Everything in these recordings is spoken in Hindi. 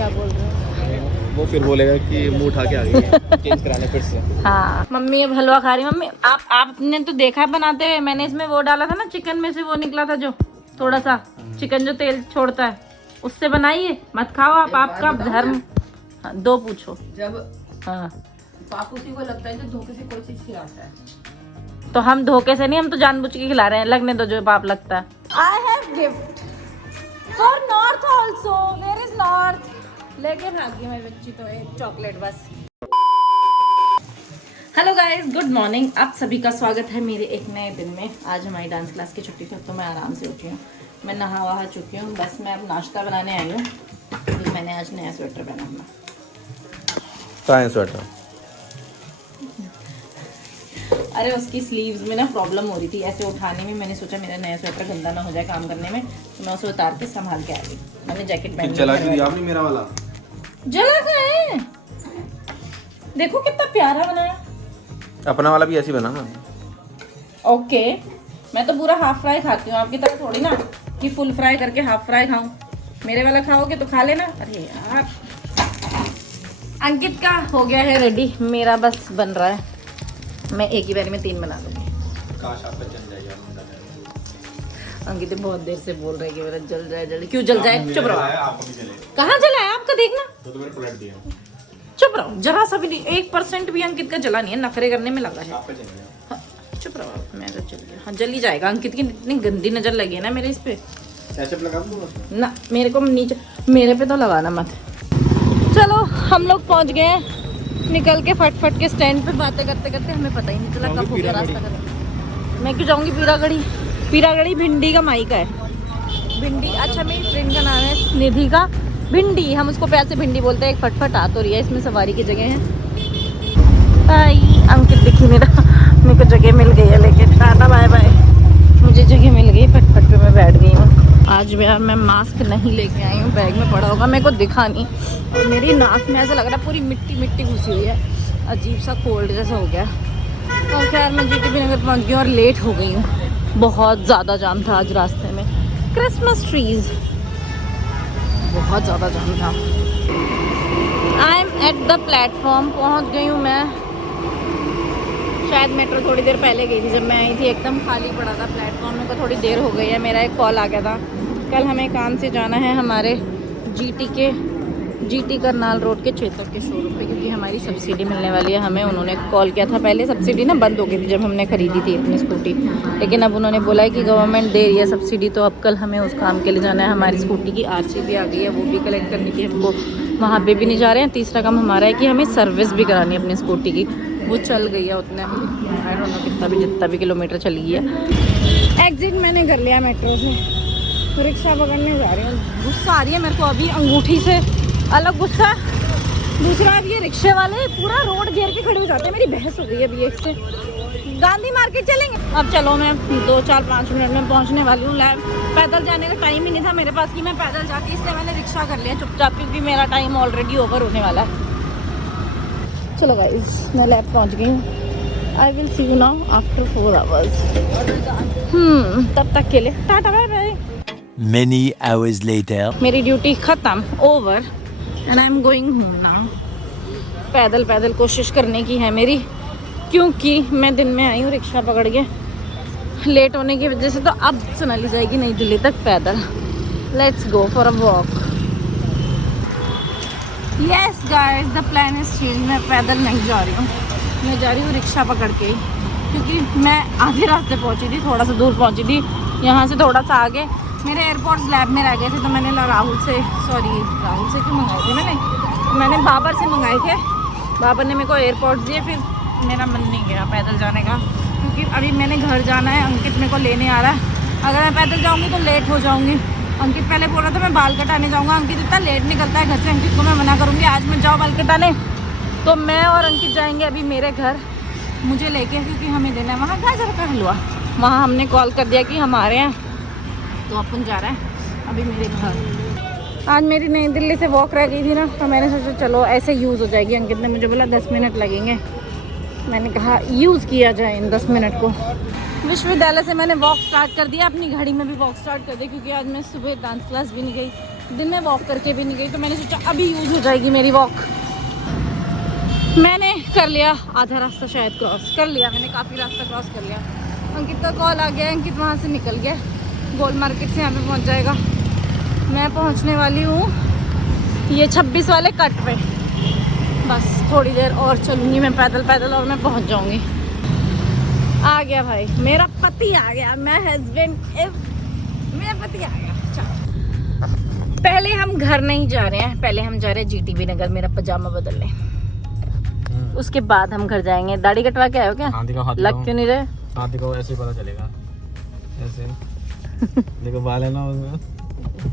क्या बोल रहे हो? वो फिर बोलेगा कि मुंह उठा के आ गई है चेंज कराने फिर से। हाँ मम्मी अब हलवा खा रही। मम्मी आपने तो देखा है बनाते हुए, मैंने इसमें वो डाला था ना, चिकन में से वो निकला था जो थोड़ा सा चिकन जो तेल छोड़ता है, उससे बनाइए। मत खाओ आप, आपका धर्म। हाँ, दो पूछो। जब हाँ पाप उसी को लगता है जो धोखे से कोई चीज खिलाता है। तो हम धोखे से नहीं, हम तो जानबूझ के खिला रहे हैं। लगने दो जो पाप लगता है। I have gift for North also. Where is North? लेके भागी मेरी बच्ची तो एक चॉकलेट बस। Hello guys, good morning. आप सभी का स्वागत है मेरे एक नए दिन में। आज हमारी डांस क्लास की छुट्टी थी तो मैं आराम से उठी हूँ। मैं नहा वहा चुकी हूँ, बस मैं अब नाश्ता बनाने आई हूँ। तो मैंने आज नया स्वेटर पहना हुआ। कहाँ है स्वेटर? अरे उसकी स्लीव्स में ना प्रॉब्लम हो रही थी ऐसे उठाने में। मैंने सोचा मेरा नया स्वेटर गंदा ना हो जाए काम करने में, तो मैं उसे उतार के संभाल के आ गई। मैंने जैकेट पहन चला क्यों दिया आपने मेरा वाला? जला का है, देखो कितना प्यारा बनाया। अपना वाला भी ऐसी बना ना। ओके, मैं तो पूरा हाफ फ्राई खाती हूँ, आपकी तरह थोड़ी ना कि फुल फ्राई करके हाफ फ्राई खाऊं। मेरे वाला खाओगे तो खा लेना। अरे यार, अंकित का हो गया है रेडी, मेरा बस बन रहा है। मैं एक ही बारी में 3 बना दूंगी। काश आप जल जाएगा। अंकित बहुत देर से बोल रहे हैं कि मेरा जल जाए जल्दी। क्यों जल जाए? चुप रहो। आपको भी जले कहाँ जला है आपका? देखना। तो मैंने पलट दिया। चुप रहो, जरा सा भी नहीं, 1% भी अंकित का जला नहीं है। नखरे करने में लगा है। आप पे जल गया। हाँ, चुप रहो। मैं तो चल गया। हाँ, जल ही जाएगा। अंकित की इतनी गंदी नजर लगी है ना मेरे इस पे। केचप लगा दूँ उसमें? ना, मेरे को नीचे, मेरे पे तो लगाना मत। चलो हम लोग पहुंच गए हैं। निकल के फट के स्टैंड पे बातें करते करते हमें पता ही नहीं चला कब हो गया रास्ता खत्म। मैं क्यों जाऊंगी पीरागढ़ी? पीरागढ़ी भिंडी का माइका है। भिंडी, अच्छा मेरी फ्रेंड का नाम है निधि का। भिंडी, हम उसको प्यार से भिंडी बोलते हैं। एक फटफट आ तो रही है, इसमें सवारी की जगह है। भाई अंकित दिखी नहीं रहा, मेरे को जगह मिल गई है लेकिन टाटा बाय बाय। मुझे जगह मिल गई, फटफट पे मैं बैठ गई हूँ। आज यार मैं मास्क नहीं लेके आई हूँ, बैग में पड़ा होगा, मेरे को दिखा नहीं। और मेरी नाक में ऐसा लग रहा है पूरी मिट्टी मिट्टी घुसी हुई है, अजीब सा कोल्ड जैसा हो गया। और खैर मैं जीटीबी नगर पहुँच गई और लेट हो गई हूँ। बहुत ज़्यादा जाम था आज रास्ते में। क्रिसमस ट्रीज, बहुत ज़्यादा जाम था। I am at the platform, पहुँच गई हूँ मैं। शायद मेट्रो थोड़ी देर पहले गई थी, जब मैं आई थी एकदम खाली पड़ा था प्लेटफॉर्म में। को थोड़ी देर हो गई है। मेरा एक कॉल आ गया था, कल हमें काम से जाना है हमारे जीटी करनाल रोड के चेतक के शोरूम पे, क्योंकि हमारी सब्सिडी मिलने वाली है हमें। उन्होंने कॉल किया था, पहले सब्सिडी ना बंद हो गई थी जब हमने खरीदी थी अपनी स्कूटी, लेकिन अब उन्होंने बोला है कि गवर्नमेंट दे रही है सब्सिडी, तो अब कल हमें उस काम के लिए जाना है। हमारी स्कूटी की आरसी भी आ गई है, वो भी कलेक्ट करने की हमको। वहाँ पे भी नहीं जा रहे हैं। तीसरा काम हमारा है कि हमें सर्विस भी करानी है अपनी स्कूटी की। वो चल गई है उतने, आई डोंट नो कितना भी, जितना भी किलोमीटर चली गई है। एग्जिट मैंने कर लिया मेट्रो से, रिक्शा पकड़ने जा रही हूँ। गुस्सा आ रही है मेरे को अभी, अंगूठी से अलग गुस्सा। दूसरा, अब ये रिक्शे वाले पूरा रोड घेर के खड़े हो जाते हैं। मेरी बहस हो गई अभी एक से। गांधी मार्केट चलेंगे। अब चलो, मैं 2-4-5 मिनट में पहुंचने वाली हूँ। पैदल जाने का टाइम ही नहीं था मेरे पास कि मैं पैदल जाती, इसलिए मैंने रिक्शा कर लिया चुपचाप, क्योंकि मेरा टाइम ऑलरेडी ओवर होने वाला है। चलो गाइस, मैं लैब पहुंच गई हूँ। I will see you now after 4 hours. तब तक के लिए tata bye bye. Many hours later. मेरी ड्यूटी खत्म, over, and I am going home now. पैदल कोशिश करने की है मेरी, क्योंकि मैं दिन में आई हूँ रिक्शा पकड़ के। लेट होने की वजह से तो अब सुनाली जाएगी नई दिल्ली तक पैदल। Let's go for a walk. Yes guys, the plan is change. मैं पैदल नहीं जा रही हूँ, मैं जा रही हूँ रिक्शा पकड़ के, क्योंकि मैं आधे रास्ते पहुँची थी, थोड़ा सा दूर पहुँची थी। यहाँ से थोड़ा सा आगे मेरे एयरपोर्ट्स लैब में रह गए थे, तो मैंने राहुल से क्यों मंगाए थे मैंने बाबर से मंगाए थे। बाबर ने मेरे को एयरपोर्ट्स दिए, फिर मेरा मन नहीं गया पैदल जाने का, क्योंकि अभी मैंने घर जाना है। अंकित मेरे को लेने आ रहा है। अगर मैं पैदल जाऊँगी तो लेट हो जाऊँगी। अंकित पहले बोल रहा था मैं बाल कटाने जाऊँगा। अंकित इतना लेट निकलता है घर से, अंकित को मैं मना करूँगी आज मैं जाओ बाल कटाने। तो मैं और अंकित जाएंगे अभी मेरे घर, मुझे लेके, क्योंकि हमें देना है वहाँ गाजर का हलवा। वहाँ हमने कॉल कर दिया कि हम आ रहे हैं, तो अपन जा रहे हैं अभी मेरे घर। आज मेरी नई दिल्ली से वॉक रह गई थी ना, तो मैंने सोचा चलो ऐसे यूज़ हो जाएगी। अंकित ने मुझे बोला 10 मिनट लगेंगे, मैंने कहा यूज़ किया जाए इन 10 मिनट को। विश्वविद्यालय से मैंने वॉक स्टार्ट कर दिया, अपनी घड़ी में भी वॉक स्टार्ट कर दिया, क्योंकि आज मैं सुबह डांस क्लास भी नहीं गई। दिन में वॉक करके भी नहीं गई, तो मैंने सोचा अभी यूज हो जाएगी मेरी वॉक। मैंने कर लिया आधा रास्ता, शायद क्रॉस कर लिया मैंने, काफ़ी रास्ता क्रॉस कर लिया। अंकित का कॉल आ गया, अंकित वहाँ से निकल गया, गोल मार्केट से यहाँ पे पहुँच जाएगा। मैं पहुँचने वाली हूँ ये 26 वाले कट पे, बस थोड़ी देर और चलूँगी मैं पैदल पैदल और मैं पहुँच जाऊँगी। आ गया भाई, मेरा पति आ गया, मैं हस्बैंड, मेरा पति आ गया। चलो पहले हम घर नहीं जा रहे हैं, पहले हम जा रहे हैं जीटीबी नगर मेरा पजामा बदलने, उसके बाद हम घर जाएंगे। दाढ़ी कटवा के आए हो क्या? लग क्यों नहीं रहे? हाथी को ऐसे ही पता चलेगा, ऐसे देखो बाल है ना उसमें।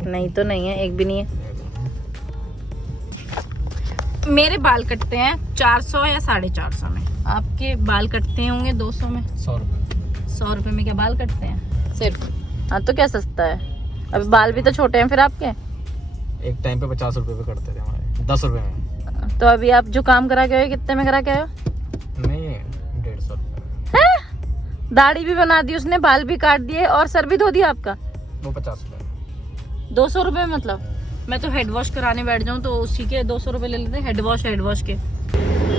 नहीं तो नहीं है, एक भी नहीं है। मेरे बाल कटते हैं 400 या 450 में, आपके बाल कटते होंगे 200 में। 100 रुपये। 100 रुपये में क्या बाल कटते हैं सिर्फ? हाँ तो क्या सस्ता है, अभी बाल भी तो छोटे हैं फिर आपके। एक टाइम पे 50 रुपये पे कटते थे हमारे, 10 रुपये में। तो अभी आप जो काम करा के आए कितने में करा के आए हो? नहीं 150 रुपये। दाढ़ी भी बना दी उसने, बाल भी काट दिए और सर भी धो दिया आपका। वो 50 रुपये। 200 रुपये मतलब? मैं तो हेड वॉश कराने बैठ जाऊँ तो उसी के 200 रुपये ले लेते हैं, हेड वॉश के।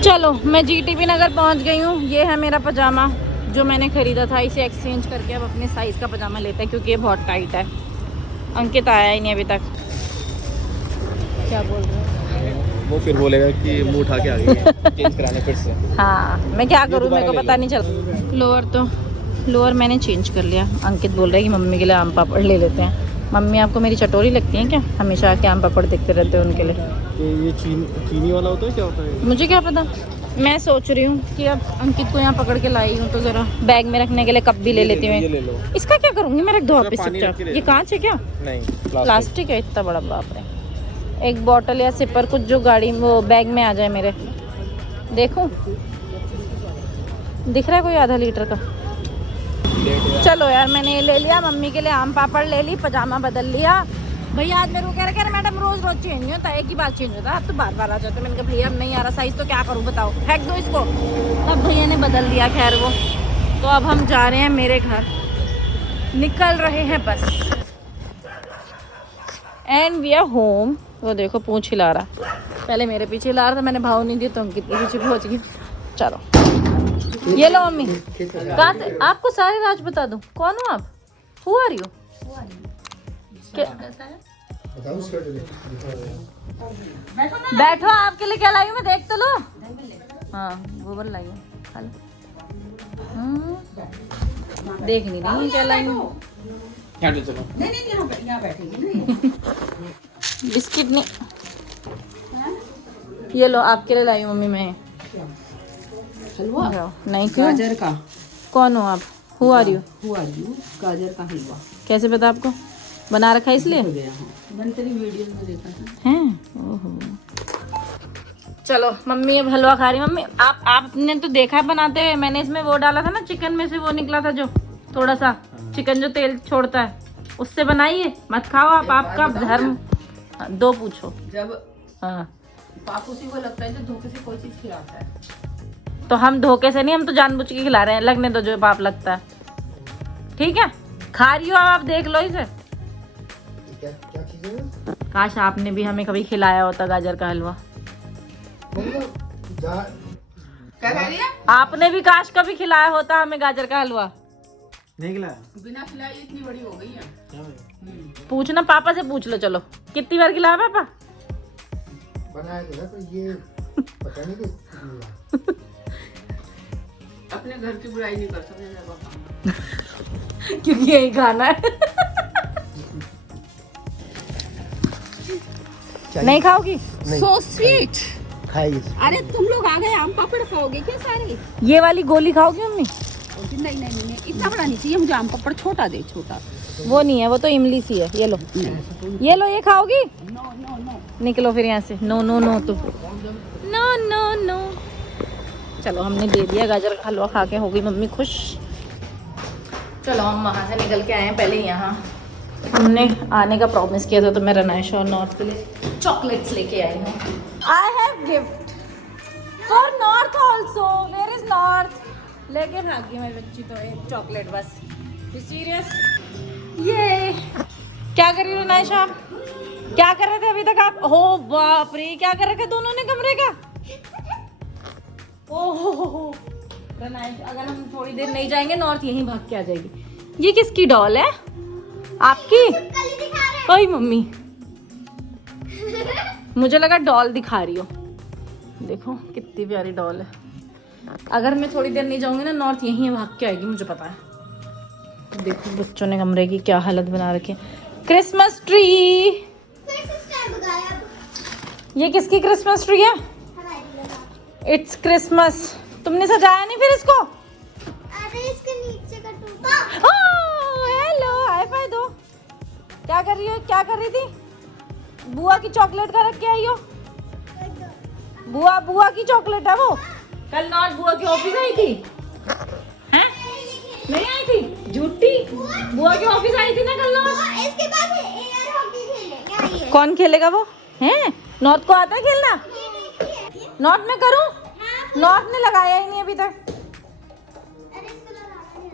चलो मैं जीटीबी नगर पहुँच गई हूँ। ये है मेरा पजामा जो मैंने खरीदा था, इसे एक्सचेंज करके अब अपने साइज़ का पजामा लेते हैं क्योंकि ये बहुत टाइट है। अंकित आया ही नहीं अभी तक। क्या बोल रहे हो? वो फिर बोलेगा कि मुंह उठा के आ गई है चेंज कराने फिर से। हाँ मैं क्या करूँ, मेरे को पता नहीं चल। लोअर मैंने चेंज कर लिया। अंकित बोल रहा है कि मम्मी के लिए आम पापड़ ले लेते हैं। मम्मी आपको मेरी चटोरी लगती है क्या? हमेशा आके आम पापड़ देखते रहते हो उनके लिए। तो ये चीनी वाला होता है, क्या होता है? मुझे क्या पता। मैं सोच रही हूँ कि अब अंकित को यहाँ पकड़ के लाई हूँ तो ज़रा बैग में रखने के लिए कप भी ले लेती हूँ। ये ले लो। इसका क्या करूँगी मैं? रख दो वापस पानी चुपचाप। रख के ले ये लो। कांच है क्या? नहीं प्लास्टिक है इतना बड़ा, बाप रे। एक बॉटल या सिपर कुछ जो गाड़ी वो बैग में आ जाए मेरे। देखूँ दिख रहा है कोई आधा लीटर का? चलो यार मैंने ये ले लिया, मम्मी के लिए आम पापड़ ले ली, पजामा बदल लिया। भैया आज मेरे को कह रहे मैडम रोज चेंज नहीं होता, एक ही बार चेंज होता है, आप तो बार बार आ जाते। मैंने कहा भैया अब नहीं आ रहा साइज तो क्या करूँ बताओ, फेंक दो इसको। अब भैया ने बदल दिया खैर वो। तो अब हम जा रहे हैं मेरे घर, निकल रहे हैं बस। And we are home. वो देखो पूंछ हिला रहा, पहले मेरे पीछे हिला रहा था, मैंने भाव नहीं दिया तो उनके पीछे पहुँच गई। चलो ये लो मम्मी। कहाँ से? आपको सारे राज बता दूं? कौन हो आप? Who are you? बैठो, आपके लिए क्या लाई हूँ मैं, देख तो लो। हाँ गोबर लाई हूँ, खा लो। देख नहीं रही क्या लाई हूँ? बिस्किट नहीं, ये लो आपके लिए लाई हूँ मम्मी मैं। हलवा? नहीं क्यों? गाजर का। कौन हो आप? Who are you? गाजर का हलवा। कैसे पता आपको? बना रखा है इसलिए? मैंने तेरी वीडियो में देखा था। हैं? ओहो। चलो मम्मी अब हलवा खा रही। मम्मी आपने तो देखा है बनाते हुए, मैंने इसमें वो डाला था ना, चिकन में से वो निकला था जो थोड़ा सा चिकन जो तेल छोड़ता है, उससे बनाइए। मत खाओ आप, आपका धर्म। दो पूछो। जब हाँ पापूसी को लगता है जो धोखे से कोई चीज खिलाता है, तो हम धोखे से नहीं, हम तो जानबूझ के खिला रहे हैं। लगने दो जो पाप लगता है, ठीक है? खा रही हो आप देख लो इसे। क्या चीज़ है? काश आपने भी हमें कभी खिलाया होता गाजर का हलवा। क्या कह रही है? आपने भी काश कभी खिलाया होता हमें गाजर का हलवा। नहीं खिलाया? बिना खिलाए इतनी बड़ी हो गई है। पूछना पापा से, पूछ लो। चलो कितनी बार खिलाया पापा? बनाया तो है पर ये पता नहीं अपने घर की बुराई नहीं कर सकते क्योंकि यही खाना है। नहीं खाओगी? So sweet. खाएगी। अरे तुम लोग आ गए, आम पापड़ खाओगे क्या सारे? ये वाली गोली खाओगी मम्मी? नहीं, इतना बड़ा नहीं चाहिए मुझे, आम पापड़ छोटा दे, छोटा। वो नहीं है, वो तो इमली सी है। ये लो, ये लो, ये खाओगी? नो। निकलो फिर यहाँ से। नो नो नो, तो नो नो नो। चलो हमने दे दिया गाजर का हलवा, खा के हो गई मम्मी खुश। चलो हम वहाँ से निकल के आए हैं। पहले यहाँ हमने आने का प्रॉमिस किया था, तो मैं रनाइशा और नॉर्थ के लिए चॉकलेट्स लेके आई हूँ। I have gift for North also. Where is North? लेके भाग गई मेरी बच्ची तो एक चॉकलेट बस। सीरियस? ये क्या कर रही हो रनाइशा? क्या कर रहे थे अभी तक आप? हो बाप रे, क्या कर रखे दोनों ने कमरे का? ओहो अगर हम थोड़ी देर नहीं जाएंगे नॉर्थ यहीं भाग के आ जाएगी। ये किसकी डॉल है? आपकी? ओए मम्मी, मुझे लगा डॉल दिखा रही हो। देखो कितनी प्यारी डॉल है। अगर मैं थोड़ी देर नहीं जाऊंगी ना नॉर्थ यहीं भाग के आएगी, मुझे पता है। देखो बच्चों ने कमरे की क्या हालत बना रखी है। क्रिसमस ट्री, ये किसकी क्रिसमस ट्री है? It's Christmas. तुमने सजाया नहीं फिर इसको? अरे इसके नीचे का टूटा। हेलो, हाई फाई दो। क्या कर रही हो? क्या कर रही थी? बुआ की चॉकलेट का रख के आई हो? बुआ की चॉकलेट है वो। कल नॉट बुआ की ऑफिस आई थी? हैं? नहीं आई थी? झूठी। बुआ की ऑफिस आई थी ना कल नॉट। इसके बाद एयर हॉकी खेलेंगे। आइए। कौन खेलेगा वो? हैं? नॉर्थ को आता है खेलना? नॉर्थ में करूं? नॉर्थ ने लगाया ही नहीं अभी तक। अरे इसको लगाना है।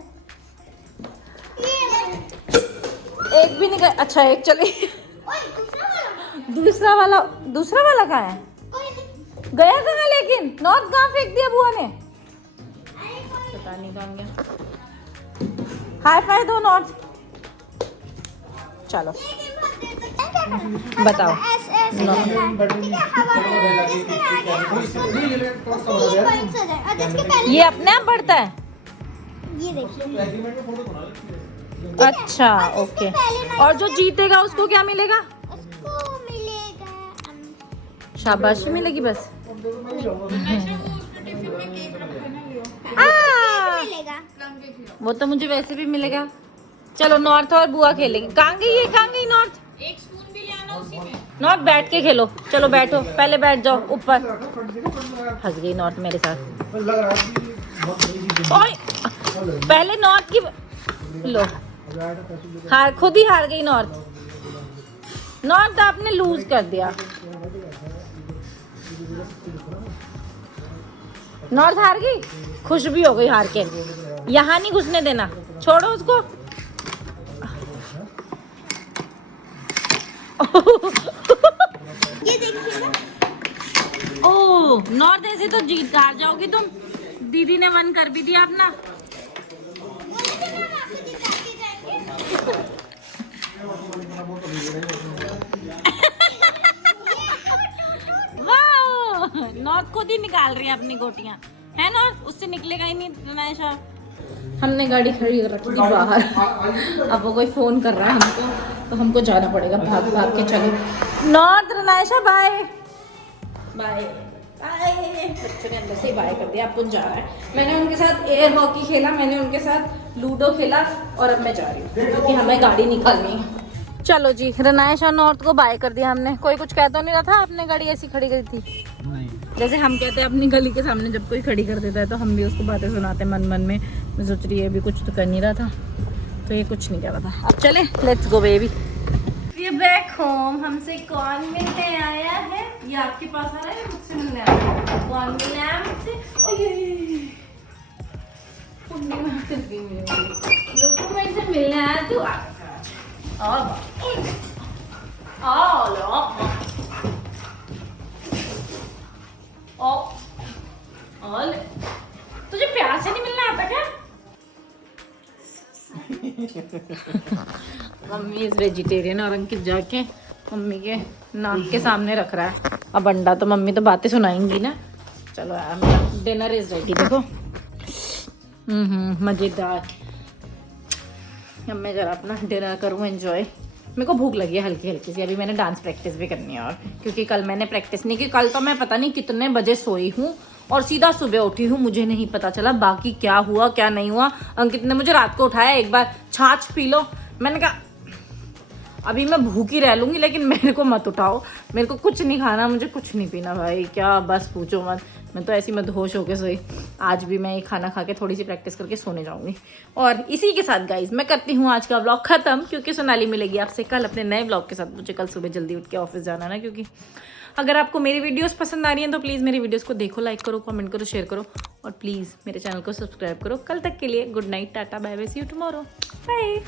एक भी नहीं गया। अच्छा एक चले। ओए दूसरा वाला। दूसरा वाला कहाँ है? कोई नहीं। गया कहाँ लेकिन? नॉर्थ कहाँ फेंक दिया बुआ ने? अरे कोई पता नहीं कहाँ गया। हाई फाई दो नॉर्थ। चलो लेकिन बहुत देर तक क्या करना? बताओ। ऐसे ठीक है, हवा में जिसके आगे उसको ये पॉइंट्स आ जाए और जिसके पहले ये अपने आप बढ़ता है? ये देखिए। अच्छा और जिसके ओके। पहले ना- और जो जीतेगा उसको क्या मिलेगा? उसको मिलेगा शाबाशी मिलेगी बस। मिलेगा। वो तो मुझे वैसे भी मिलेगा। चलो नॉर्थ और बुआ खेलेंगे। कहाँ गई ये? कहाँ गई नॉर्थ? एक स्पून भी ले आना उसी में। नॉर्थ बैठ के खेलो। चलो बैठो, पहले बैठ जाओ ऊपर। फंस गई नॉर्थ मेरे साथ। ओए, पहले नॉर्थ की लो, हार खुद ही हार गई नॉर्थ। नॉर्थ आपने लूज कर दिया। नॉर्थ हार गई, खुश भी हो गई हार के। यहाँ नहीं घुसने देना, छोड़ो उसको। ये देखिए ना। ओह नॉर्थ ऐसे तो जीत हार जाओगी तुम। दीदी ने वन कर भी दिया अपना। वाह, नॉर्थ खुद ही निकाल रही है अपनी गोटियां, है नॉर्थ? उससे निकलेगा ही नहीं रनायशा। हमने गाड़ी खड़ी रखी थी बाहर। अब वो कोई फोन कर रहा है हमको, तो हमको जाना पड़ेगा भाग भाग के। चलो नॉर्थ, रनायशा बाय बाय बाय। बच्चों ने अंदर से बाय कर दिया, अब जा रहा है। मैंने उनके साथ एयर हॉकी खेला, मैंने उनके साथ लूडो खेला और अब मैं जा रही हूँ क्योंकि हमें गाड़ी निकालनी है। चलो जी, रनायशा नॉर्थ को बाय कर दिया हमने। कोई कुछ कहता नहीं रहा था, आपने गाड़ी ऐसी खड़ी करी थी नहीं। जैसे हम कहते हैं अपनी गली के सामने जब कोई खड़ी कर देता है तो हम भी उसको बातें सुनाते मन मन में। मैं सोच रही है अभी कुछ तो कर नहीं रहा था, तो ये कुछ नहीं कर रहा था। अब चले, लेट्स गो बेबी। ये बैक होम। हमसे कौन मिलने आया है? ये आपके पास आ रहा है, मुझसे मिलने आया है? कौन मिलने आया मुझसे? लोगों में से मिलने आया तू। तुझे प्यार से नहीं मिलना आता क्या? मम्मी इज वेजिटेरियन और अंकित जाके मम्मी के नाक के सामने रख रहा है अब अंडा, तो मम्मी तो बातें सुनाएंगी ना। चलो यार, मेरा डिनर इज रेडी। देखो मजेदार। अब मैं जरा अपना डिनर करूँ एंजॉय। मेरे को भूख लगी है हल्की हल्की सी। अभी मैंने डांस प्रैक्टिस भी करनी है, और क्योंकि कल मैंने प्रैक्टिस नहीं की। कल तो मैं पता नहीं कितने बजे सोई हूँ और सीधा सुबह उठी हूँ, मुझे नहीं पता चला बाकी क्या हुआ क्या नहीं हुआ। अंकित ने मुझे रात को उठाया, एक बार छाछ पी लो। मैंने कहा अभी मैं भूखी रह लूँगी लेकिन मेरे को मत उठाओ, मेरे को कुछ नहीं खाना, मुझे कुछ नहीं पीना भाई। क्या बस पूछो मत, मैं तो ऐसी मदहोश होके सोई। आज भी मैं ये खाना खा के थोड़ी सी प्रैक्टिस करके सोने जाऊँगी। और इसी के साथ गाइज मैं करती हूँ आज का व्लॉग ख़त्म, क्योंकि सोनाली मिलेगी आपसे कल अपने नए व्लॉग के साथ। मुझे कल सुबह जल्दी उठ के ऑफिस जाना ना, क्योंकि अगर आपको मेरी वीडियोस पसंद आ रही हैं तो प्लीज़ मेरी वीडियोस को देखो, लाइक करो, कमेंट करो, शेयर करो, और प्लीज़ मेरे चैनल को सब्सक्राइब करो। कल तक के लिए good night, tata, bye bye, see you tomorrow, bye.